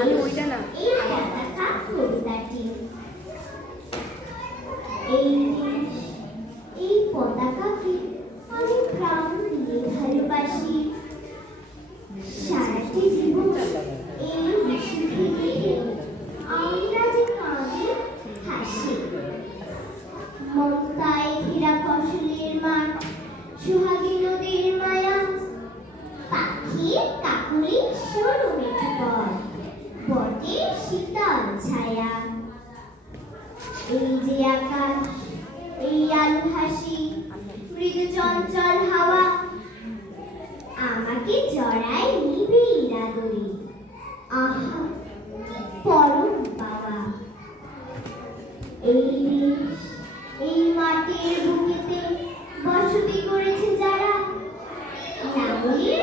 আমি ওইটা না। আমি প্রাণ দিয়ে ভালোবাসি সারাটি এই বৃষ্টিকে দেখে আমরা যে কাঁদে হাসি মমতায় ঘেরা ফসলের মাঠ পাখি কাকুলি সরু বটে শীতল ছায়া। এই যে আকাশ, এই আলো হাসি মৃদু চঞ্চল হাওয়া। আমাকে জড়ায় আহা, পরম পাওয়া। এই দেশ, এই মাটির বুকেতে বসতি করেছে যারা। নামলের